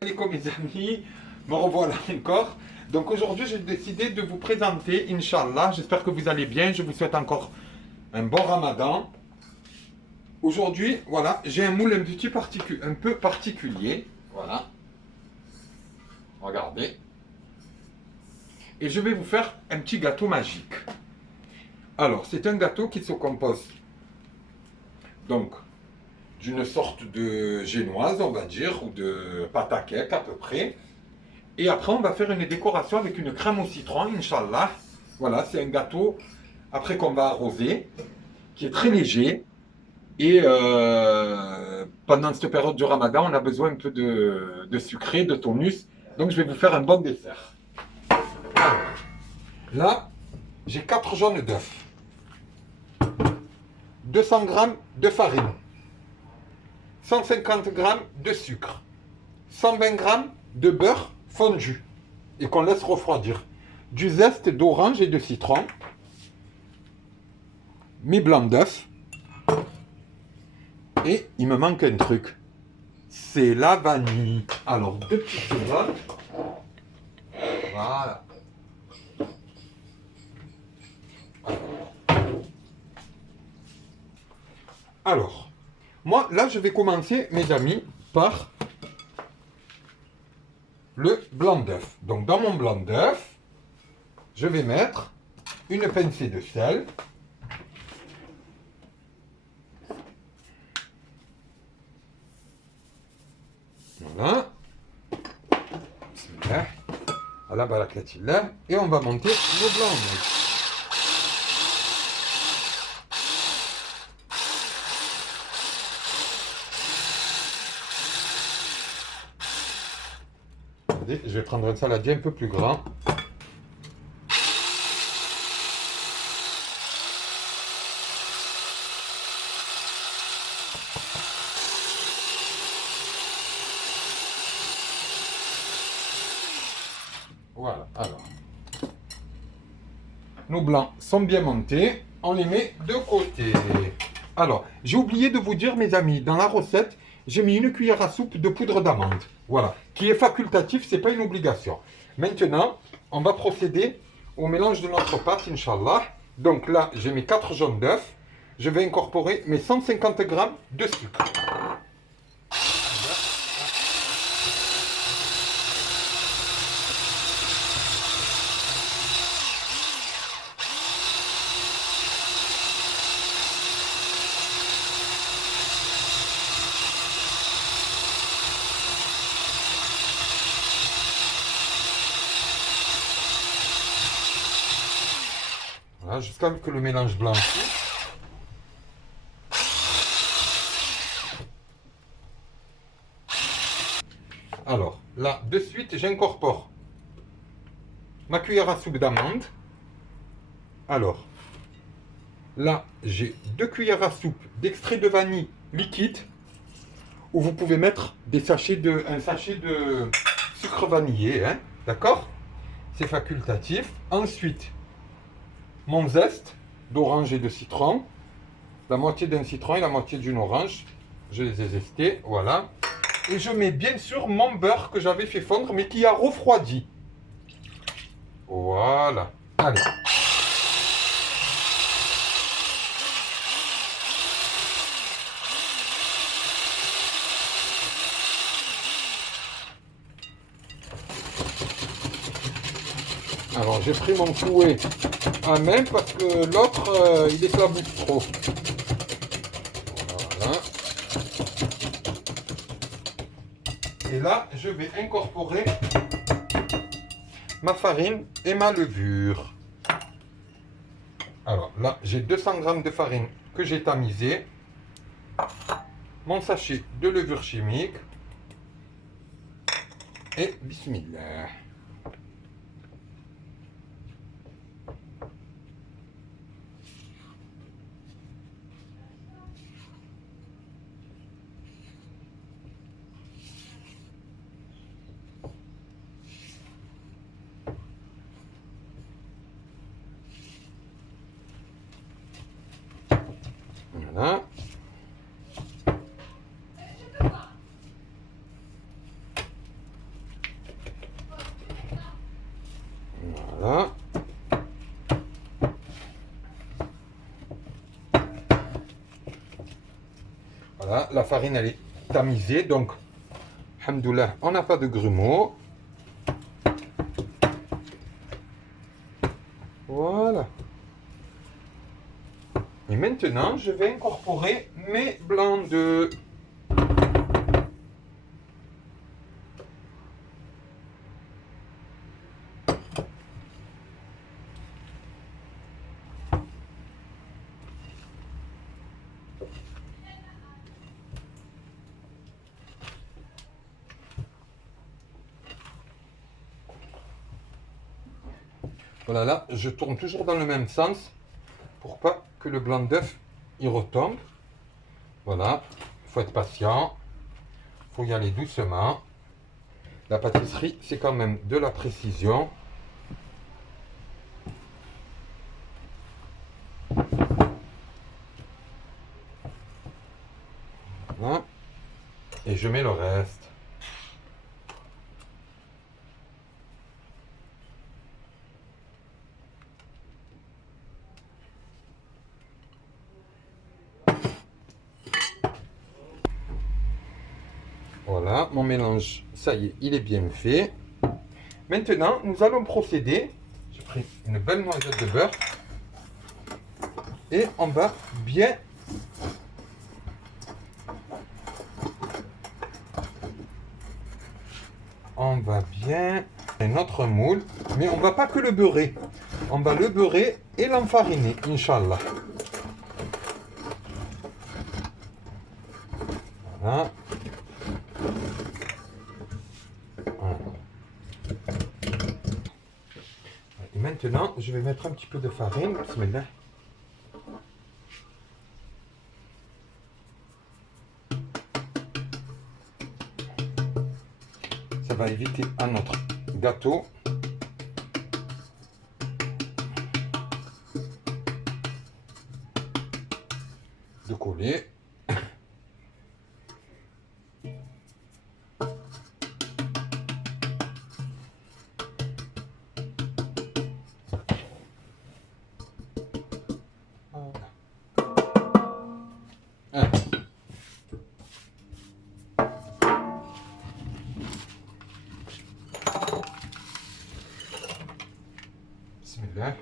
Salam mes amis, me revoilà encore. Donc aujourd'hui j'ai décidé de vous présenter, Inch'Allah, j'espère que vous allez bien, je vous souhaite encore un bon ramadan. Aujourd'hui, voilà, j'ai un moule un peu particulier, voilà, regardez. Et je vais vous faire un petit gâteau magique. Alors, c'est un gâteau qui se compose donc d'une sorte de génoise, on va dire, ou de pâte à cake à peu près. Et après, on va faire une décoration avec une crème au citron, Inch'Allah. Voilà, c'est un gâteau, après qu'on va arroser, qui est très léger. Et pendant cette période du ramadan, on a besoin un peu de sucré, de tonus. Donc, je vais vous faire un bon dessert. Là, j'ai 4 jaunes d'œufs, 200 g de farine, 150 g de sucre, 120 g de beurre fondu et qu'on laisse refroidir, du zeste d'orange et de citron, mes blancs d'œufs, et il me manque un truc, c'est la vanille. Alors, 2 petites secondes. Voilà. Alors, moi, là, je vais commencer, mes amis, par le blanc d'œuf. Donc, dans mon blanc d'œuf, je vais mettre une pincée de sel. Voilà. Bismillah. Ala barakatillah. Et on va monter le blanc d'œuf. Je vais prendre un saladier un peu plus grand. Voilà, alors. Nos blancs sont bien montés. On les met de côté. Alors, j'ai oublié de vous dire, mes amis, dans la recette, j'ai mis une cuillère à soupe de poudre d'amande. Voilà, qui est facultatif, c'est pas une obligation. Maintenant, on va procéder au mélange de notre pâte, Inch'Allah. Donc là, j'ai mes 4 jaunes d'œufs. Je vais incorporer mes 150 g de sucre. Voilà, jusqu'à ce que le mélange blanchisse. Alors, là, de suite, j'incorpore ma cuillère à soupe d'amande. Alors, là, j'ai 2 cuillères à soupe d'extrait de vanille liquide, où vous pouvez mettre un sachet de sucre vanillé, hein, d'accord? C'est facultatif. Ensuite, mon zeste d'orange et de citron, la moitié d'un citron et la moitié d'une orange. Je les ai zestés, voilà. Et je mets bien sûr mon beurre que j'avais fait fondre, mais qui a refroidi. Voilà. Allez. Alors j'ai pris mon fouet à main parce que l'autre il éclabousse trop. Voilà. Et là je vais incorporer ma farine et ma levure. Alors là j'ai 200 g de farine que j'ai tamisée, mon sachet de levure chimique et bismillah. Voilà. Voilà, la farine, elle est tamisée. Donc, alhamdoulilah, on n'a pas de grumeaux. Voilà. Et maintenant, je vais incorporer mes blancs d'œufs. Voilà, là, je tourne toujours dans le même sens pour pas que le blanc d'œuf il retombe. Voilà, il faut être patient, il faut y aller doucement. La pâtisserie, c'est quand même de la précision. Voilà. Et je mets le reste. Voilà, mon mélange, ça y est, il est bien fait. Maintenant, nous allons procéder. J'ai pris une belle noisette de beurre. Et on va bien notre moule, mais on va pas que le beurrer. On va le beurrer et l'enfariner, Inch'Allah. Voilà. Voilà. Et maintenant, je vais mettre un petit peu de farine. Bismillah. Ça va éviter à notre gâteau de coller. Bismillah.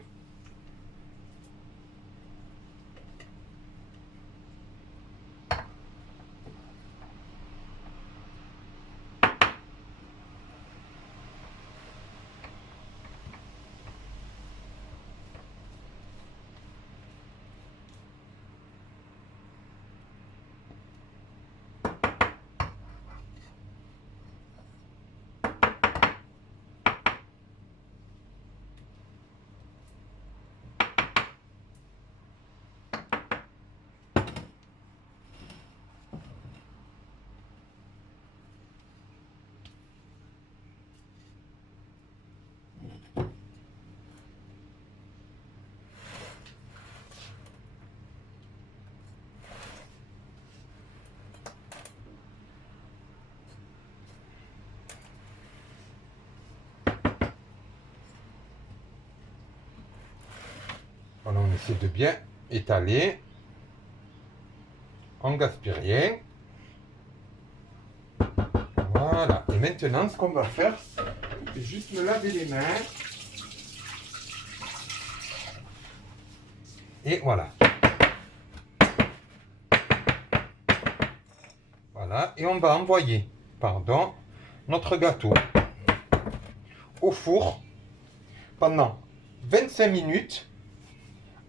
Voilà, on essaie de bien étaler. On gaspille rien. Voilà. Et maintenant, ce qu'on va faire, c'est juste me laver les mains. Et voilà. Voilà. Et on va envoyer, notre gâteau au four pendant 25 minutes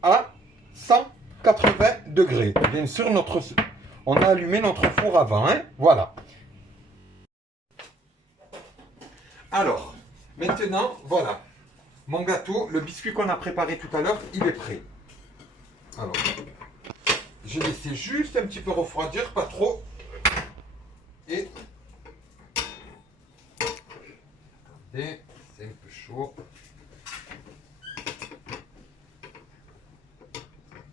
à 180 degrés. Bien sûr, on a allumé notre four avant. Hein, voilà. Alors, maintenant, voilà. Mon gâteau, le biscuit qu'on a préparé tout à l'heure, il est prêt. Alors, j'ai laissé juste un petit peu refroidir, pas trop. Et attendez, c'est un peu chaud.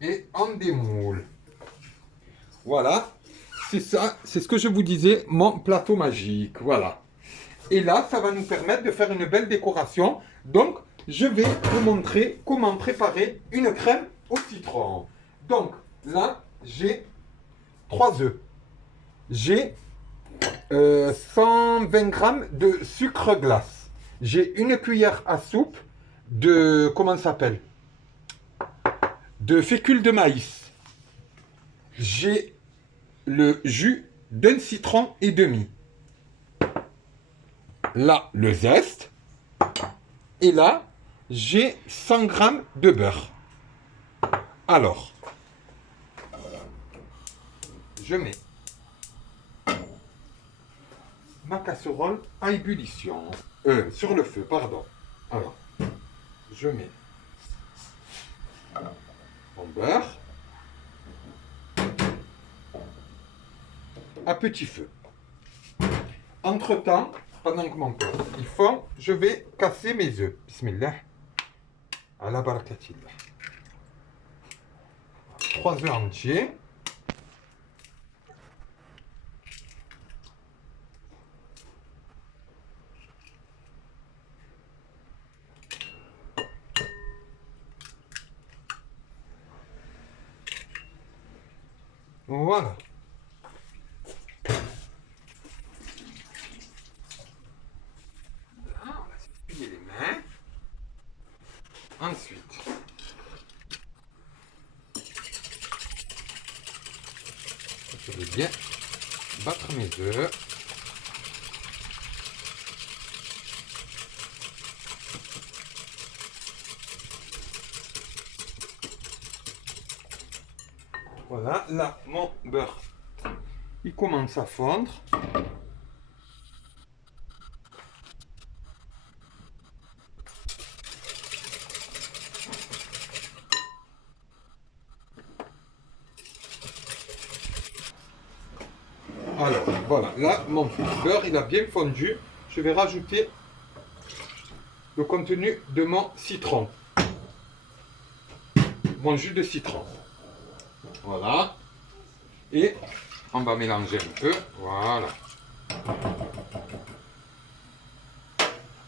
Et on démoule. Voilà, c'est ça, c'est ce que je vous disais, mon plateau magique. Voilà. Et là, ça va nous permettre de faire une belle décoration. Donc, je vais vous montrer comment préparer une crème au citron. Donc, là, j'ai 3 œufs. j'ai 120 grammes de sucre glace. J'ai une cuillère à soupe de, comment ça s'appelle? De fécule de maïs. J'ai le jus d'un citron et demi. Là, le zeste. Et là, j'ai 100 grammes de beurre. Alors, je mets ma casserole à ébullition. Sur le feu, pardon. Alors, je mets mon beurre à petit feu. Entre-temps, pendant que mon beurre il fond, je vais casser mes œufs. Bismillah. Ala barakatillah. 3 œufs entiers. Voilà. Là, on va s'essuyer les mains. Ensuite, je vais bien battre mes œufs. Voilà, là, mon beurre, il commence à fondre. Alors, voilà, là, mon beurre, il a bien fondu. Je vais rajouter le contenu de mon citron. Mon jus de citron. Voilà. Et on va mélanger un peu. Voilà.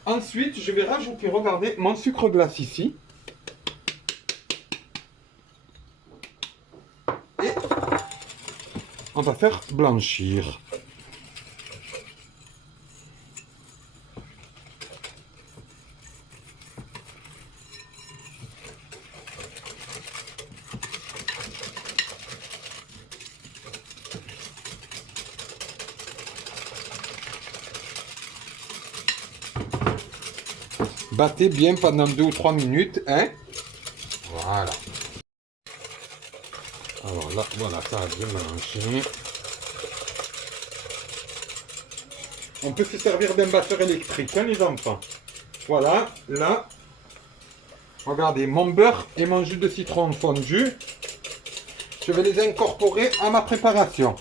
Ensuite, je vais rajouter, regardez, mon sucre glace ici. Et on va faire blanchir. Battez bien pendant 2 ou 3 minutes, hein. Voilà. Alors là, voilà, ça a bien mélangé. On peut se servir d'un batteur électrique, hein, les enfants. Voilà, là, regardez, mon beurre et mon jus de citron fondu. Je vais les incorporer à ma préparation,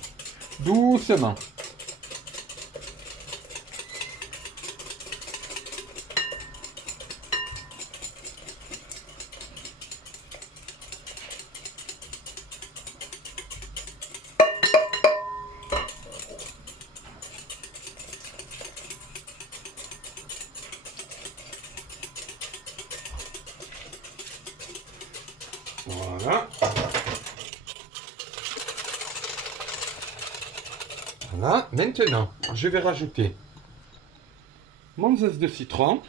doucement. Voilà. Voilà. Maintenant, je vais rajouter mon zeste de citron.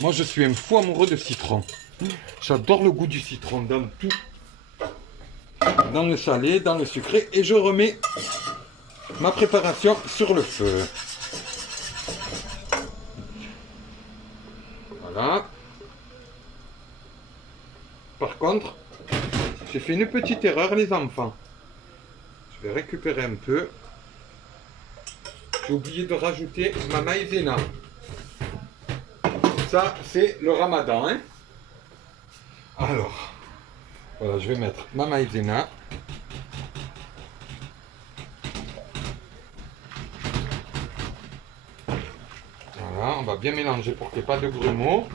Moi, je suis un fou amoureux de citron. J'adore le goût du citron dans tout. Dans le salé, dans le sucré. Et je remets ma préparation sur le feu. Voilà. Par contre, j'ai fait une petite erreur, les enfants. Je vais récupérer un peu. J'ai oublié de rajouter ma maïzena. Ça, c'est le ramadan, hein. Alors, voilà, je vais mettre ma maïzena. Voilà, on va bien mélanger pour qu'il n'y ait pas de grumeaux.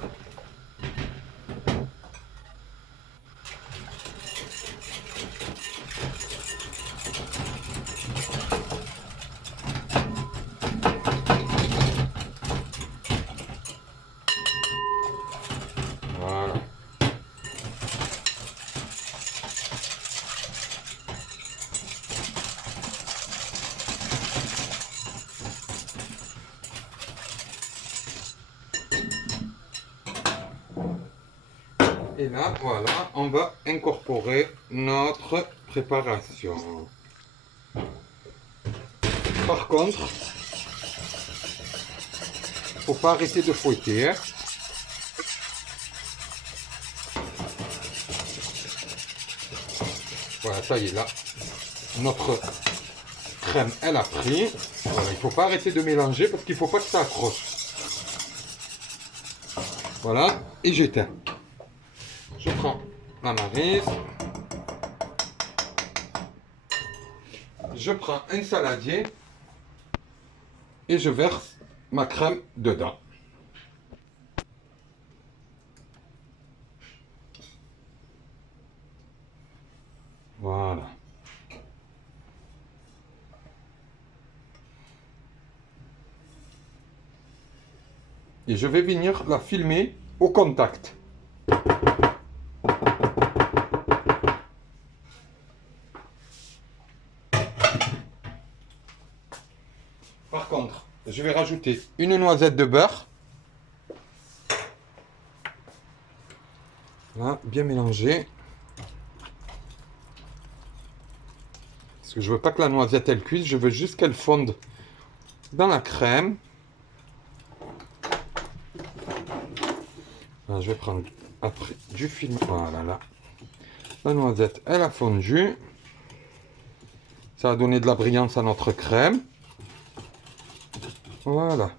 Voilà. Et là, voilà, on va incorporer notre préparation. Par contre, faut pas arrêter de fouetter. Hein. Voilà, ça y est, là, notre crème, elle a pris. Voilà, il faut pas arrêter de mélanger parce qu'il faut pas que ça accroche. Voilà, et j'éteins. Je prends ma maryse. Je prends un saladier et je verse ma crème dedans. Voilà. Et je vais venir la filmer au contact. Par contre, je vais rajouter une noisette de beurre. Là, bien mélangé. Parce que je veux pas que la noisette elle cuise, je veux juste qu'elle fonde dans la crème. Là, je vais prendre après du film. Voilà, là. La noisette, elle a fondu. Ça a donné de la brillance à notre crème. Voilà.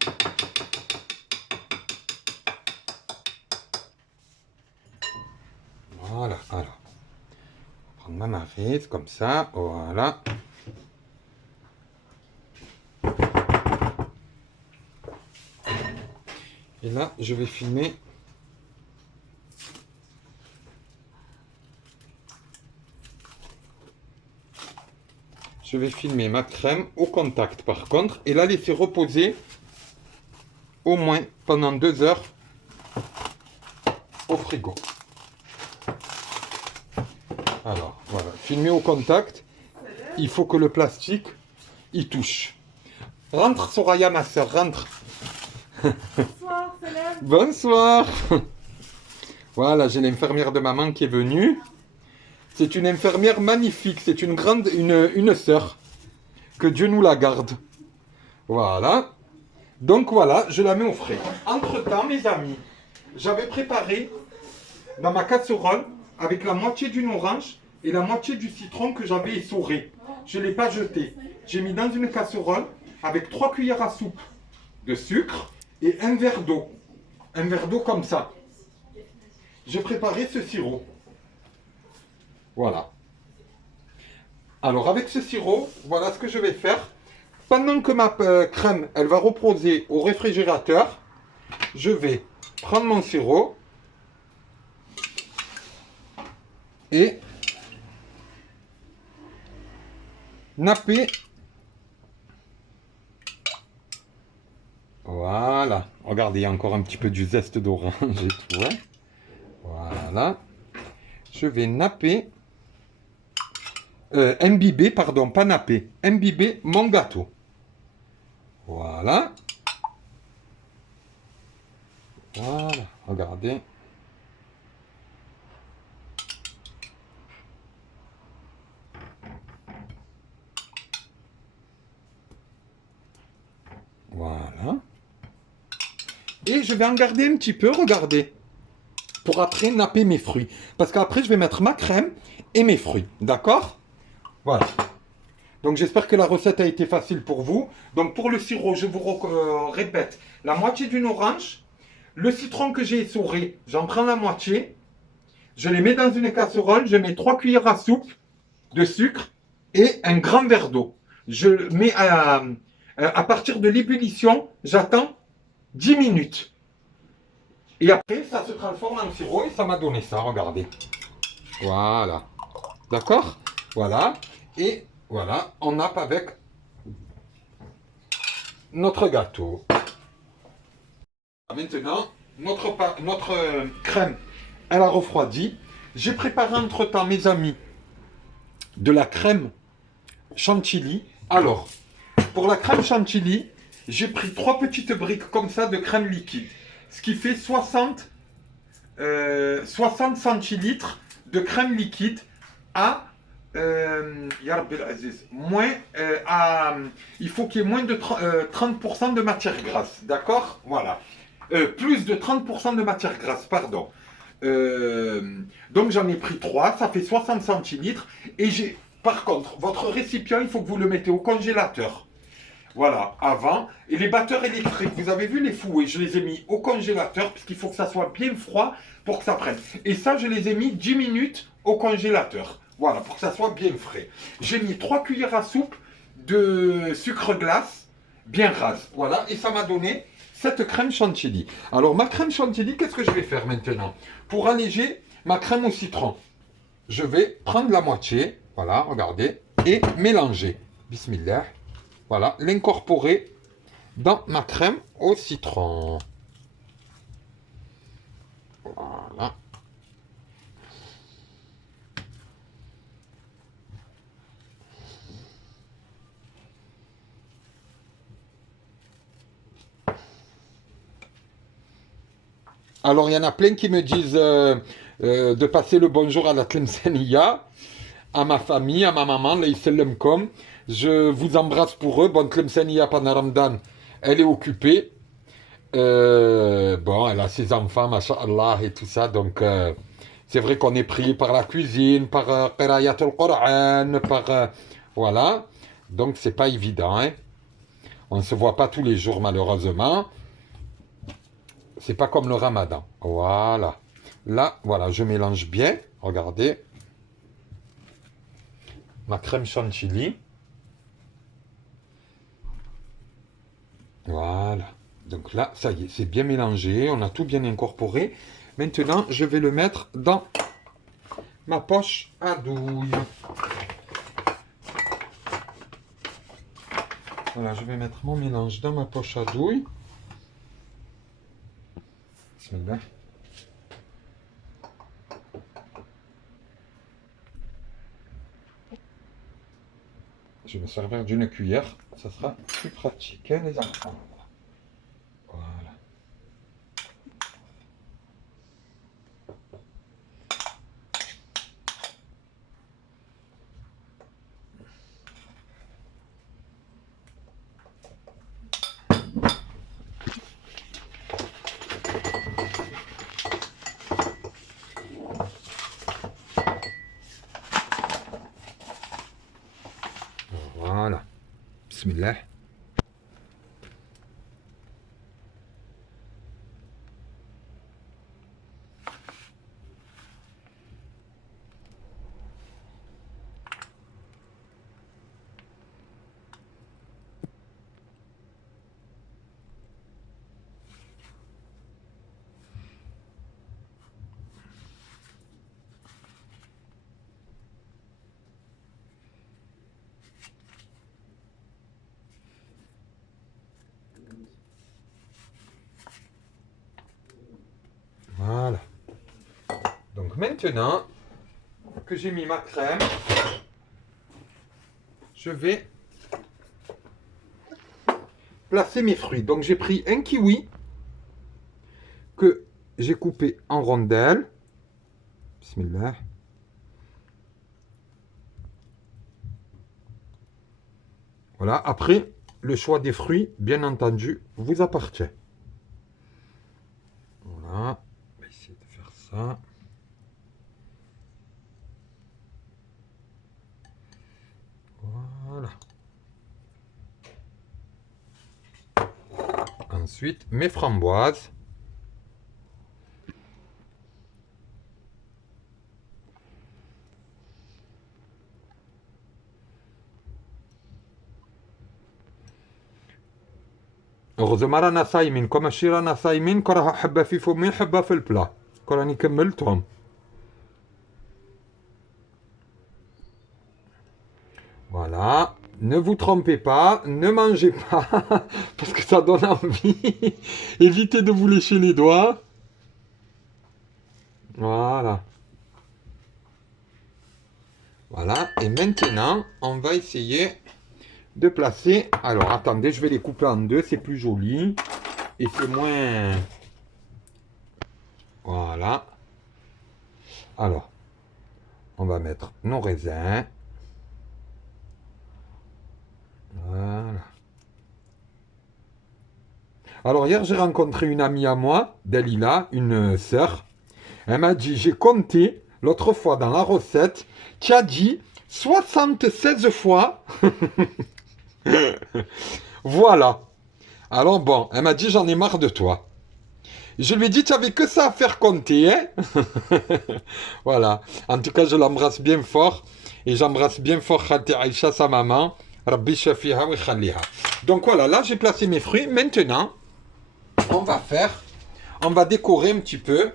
Voilà, alors. Prendre ma maryse comme ça, voilà. Et là, je vais filmer. Je vais filmer ma crème au contact par contre et la laisser reposer au moins pendant 2 heures au frigo. Alors voilà, filmer au contact, il faut que le plastique y touche. Rentre Soraya ma soeur, rentre. Bonsoir, Célèbre. Bonsoir. Voilà, j'ai l'infirmière de maman qui est venue. C'est une infirmière magnifique, c'est une grande, une sœur. Que Dieu nous la garde. Voilà. Donc voilà, je la mets au frais. Entre-temps, mes amis, j'avais préparé dans ma casserole avec la moitié d'une orange et la moitié du citron que j'avais essoré. Je ne l'ai pas jeté. J'ai mis dans une casserole avec 3 cuillères à soupe de sucre et un verre d'eau. Un verre d'eau comme ça. J'ai préparé ce sirop. Voilà. Alors avec ce sirop, voilà ce que je vais faire. Pendant que ma crème, elle va reposer au réfrigérateur, je vais prendre mon sirop et napper. Voilà. Regardez, il y a encore un petit peu du zeste d'orange et tout. Hein. Voilà. Je vais napper. Imbiber, pardon, pas napper. Imbiber mon gâteau. Voilà. Voilà. Regardez. Voilà. Et je vais en garder un petit peu, regardez. Pour après napper mes fruits. Parce qu'après, je vais mettre ma crème et mes fruits. D'accord? Voilà. Donc j'espère que la recette a été facile pour vous. Donc pour le sirop, je vous répète, la moitié d'une orange, le citron que j'ai essoré, j'en prends la moitié, je les mets dans une casserole, je mets 3 cuillères à soupe de sucre et un grand verre d'eau. Je mets à partir de l'ébullition, j'attends 10 minutes. Et après, ça se transforme en sirop et ça m'a donné ça, regardez. Voilà. D'accord? Voilà. Et voilà, on nappe avec notre gâteau. Maintenant, notre crème, elle a refroidi. J'ai préparé entre-temps, mes amis, de la crème chantilly. Alors, pour la crème chantilly, j'ai pris 3 petites briques comme ça de crème liquide. Ce qui fait 60 60 centilitres de crème liquide à Ya Rabbi al-Aziz, il faut qu'il y ait moins de 30% de matière grasse, d'accord? Voilà. Plus de 30% de matière grasse, pardon. Donc j'en ai pris 3, ça fait 60 centilitres. Et par contre, votre récipient, il faut que vous le mettez au congélateur. Voilà, avant. Et les batteurs électriques, vous avez vu les fouets, je les ai mis au congélateur, puisqu'il faut que ça soit bien froid pour que ça prenne. Et ça, je les ai mis 10 minutes au congélateur. Voilà, pour que ça soit bien frais. J'ai mis 3 cuillères à soupe de sucre glace, bien rase. Voilà, et ça m'a donné cette crème chantilly. Alors, ma crème chantilly, qu'est-ce que je vais faire maintenant? Pour alléger ma crème au citron, je vais prendre la moitié, voilà, regardez, et mélanger. Bismillah. Voilà, l'incorporer dans ma crème au citron. Voilà. Alors, il y en a plein qui me disent de passer le bonjour à la Tlemceniya, à ma famille, à ma maman, comme. Je vous embrasse pour eux. Bon, Tlemceniya pendant Ramadan, elle est occupée. Bon, elle a ses enfants, masha'Allah, et tout ça. Donc, c'est vrai qu'on est pris par la cuisine, par Qirayat al-Qur'an, par... voilà. Donc, c'est pas évident. Hein. On ne se voit pas tous les jours, malheureusement. C'est pas comme le Ramadan. Voilà. Là, voilà, je mélange bien. Regardez. Ma crème chantilly. Voilà. Donc là, ça y est, c'est bien mélangé. On a tout bien incorporé. Maintenant, je vais le mettre dans ma poche à douille. Voilà, je vais mettre mon mélange dans ma poche à douille. Bismillah. Je vais me servir d'une cuillère, ça sera plus pratique, hein, les enfants. Voilà. Voilà. Bismillah. Voilà. Donc maintenant que j'ai mis ma crème, je vais placer mes fruits. Donc j'ai pris un kiwi que j'ai coupé en rondelles. Bismillah. Voilà. Après, le choix des fruits, bien entendu, vous appartient. Voilà. On va essayer de faire ça. Voilà. Ensuite, mes framboises. Heureusement رانا صايمين كما شي رانا صايمين كره حبه في فمي حبه في البلا كراني كملتهم. Voilà, ne vous trompez pas, ne mangez pas parce que ça donne envie. Évitez de vous lécher les doigts. Voilà. Voilà, et maintenant, on va essayer de placer... Alors, attendez, je vais les couper en deux, c'est plus joli. Et c'est moins... Voilà. Alors, on va mettre nos raisins. Voilà. Alors hier, j'ai rencontré une amie à moi, Dalila, une sœur. Elle m'a dit, j'ai compté l'autre fois dans la recette, tu as dit 76 fois. Voilà. Alors bon, elle m'a dit, j'en ai marre de toi. Je lui ai dit, tu n'avais que ça à faire compter, hein. Voilà. En tout cas, je l'embrasse bien fort. Et j'embrasse bien fort Khati Aïcha, sa maman. Rabbi shafiha wa khalliha. Donc voilà, là j'ai placé mes fruits. Maintenant, on va décorer un petit peu.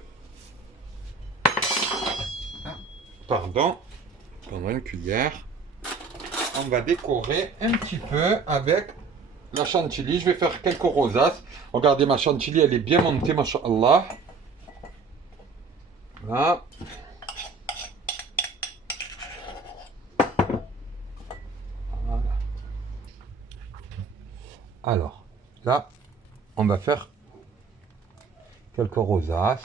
Pardon, prendre une cuillère. On va décorer un petit peu avec la chantilly. Je vais faire quelques rosaces. Regardez, ma chantilly, elle est bien montée, masha'Allah. Là. Voilà. Alors, là, on va faire quelques rosaces.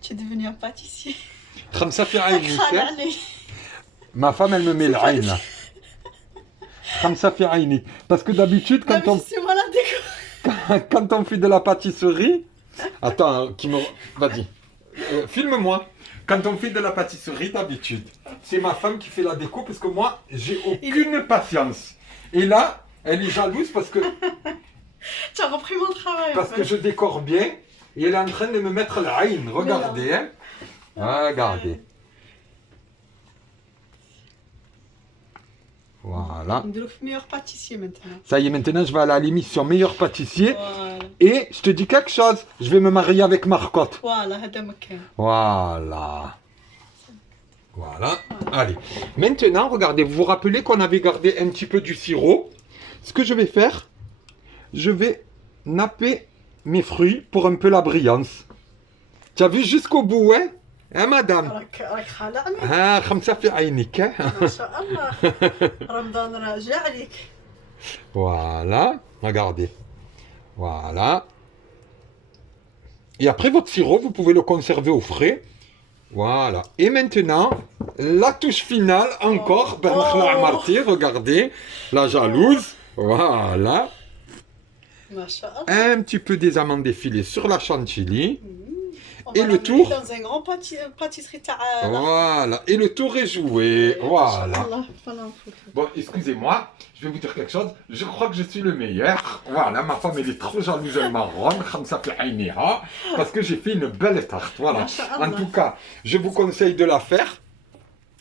Tu es devenu un pâtissier. خمسة في عينك. Ma femme, elle me met l'aïn là. خمسة في عينك. Parce que d'habitude, C'est moi la déco. quand on fait de la pâtisserie... Attends, vas-y. Filme-moi. Quand on fait de la pâtisserie, d'habitude, c'est ma femme qui fait la déco parce que moi, j'ai aucune patience. Et là, elle est jalouse parce que... Tu as repris mon travail. Parce que je décore bien. Et elle est en train de me mettre l'aïn. Regardez. Hein. Regardez. Voilà. On est meilleur pâtissier maintenant. Ça y est, maintenant je vais aller à l'émission Meilleur pâtissier. Voilà. Et je te dis quelque chose, je vais me marier avec Marcotte. Voilà, هذا مكان. Voilà. Voilà. Allez. Maintenant, regardez, vous vous rappelez qu'on avait gardé un petit peu du sirop. Ce que je vais faire, je vais napper mes fruits pour un peu la brillance. Tu as vu jusqu'au bout, hein? Hein, madame? راك خلقني. Ah, خمسة في عينك. ما شاء الله. رمضان راجع عليك. Voilà, regardez. Voilà. Et après votre sirop, vous pouvez le conserver au frais. Voilà. Et maintenant, la touche finale encore. Ben Marty, regardez. La jalouse. Voilà. ما شاء الله. Un petit peu des amandes effilées sur la chantilly. On Et va le l'amener tour. dans un grand pâtisserie تاع. Voilà. Et le tour est joué. Voilà. الله فلا نفوتو. Bon, excusez-moi, je vais vous dire quelque chose. Je crois que je suis le meilleur. Voilà, ma femme, elle est trop jalouse, elle marronne, khamsa fi ayniha, parce que j'ai fait une belle tarte. Voilà. En tout cas, je vous conseille de la faire.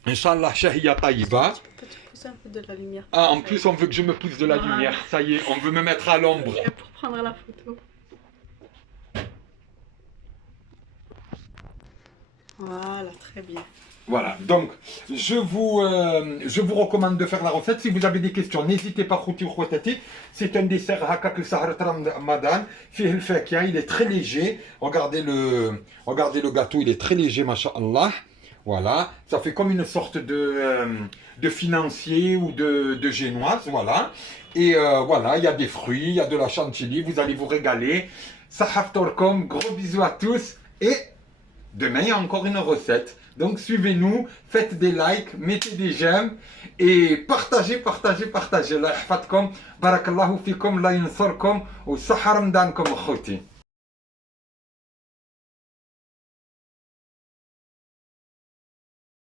Inch'Allah, shahiya taïba. Tu peux te pousser un peu de la lumière. Ah, en plus, on veut que je me pousse de la Voilà. lumière. Ça y est, on veut me mettre à l'ombre. Et pour prendre la photo. Voilà, très bien. Voilà, donc je vous recommande de faire la recette. Si vous avez des questions, n'hésitez pas. C'est un dessert hakak al-sahrat ramadan. Fih al-fakia, il est très léger. Regardez le gâteau, il est très léger, masha'Allah. Voilà, ça fait comme une sorte de financier ou de génoise, voilà. Et voilà, il y a des fruits, il y a de la chantilly, vous allez vous régaler. Sahaf torkom, gros bisous à tous. Et demain, il y a encore une recette. Donc suivez-nous, faites des likes, mettez des j'aime et partagez. La yahfatkom, barakallahu fikum, la yansurkum, ou saharam dankom khouti.